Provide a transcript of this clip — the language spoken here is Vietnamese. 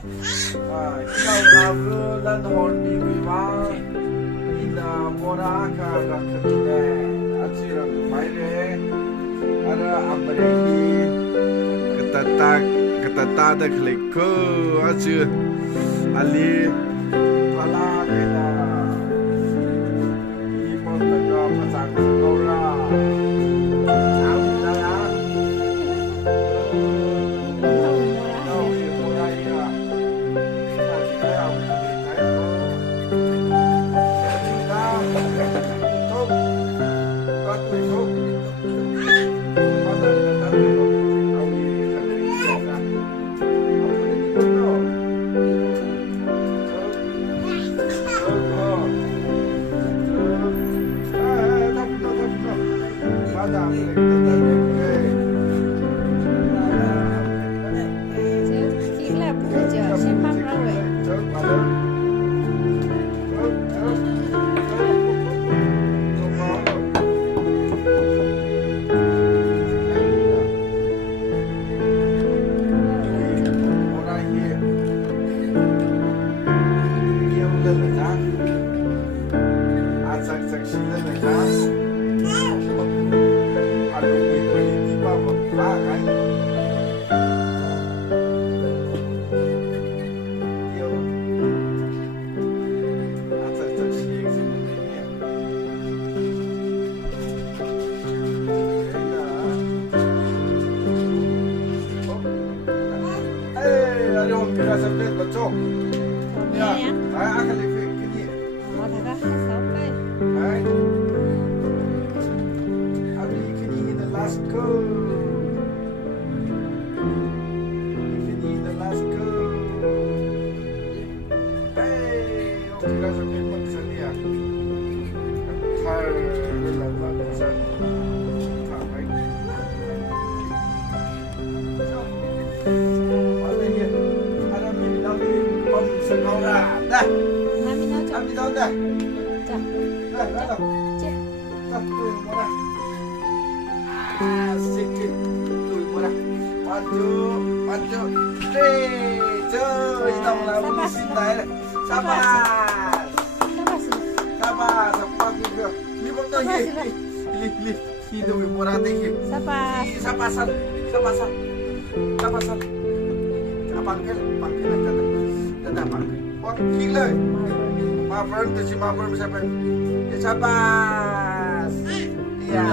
Kita lan hon mi ma ina mora ka rakhamine achira maire ara amre hi katata da kliko achu ali pala na i pon ta ga pasang ora Kita sampai betul. Ya, saya akan lihat ini. Mau thằng có sáu cây. Right. Abi ini the last go. Ini the last go. Hey, kita sampai betul ya. Har dalam bahasa. Sampai. Dah. Kami tahu dah. Dah. Cik. Dah, tu murah. Sikit. Tu murah. Maju. Kita melawan mesin dah. Sabar. Sabar juga. Ni pun tahu ye. Ni tu murah tinggi. Sabar. Panggil kata. Tanda panggil. Oh, gila. Maafkan tu si maafkan siapa? Ya, sabar. Iya.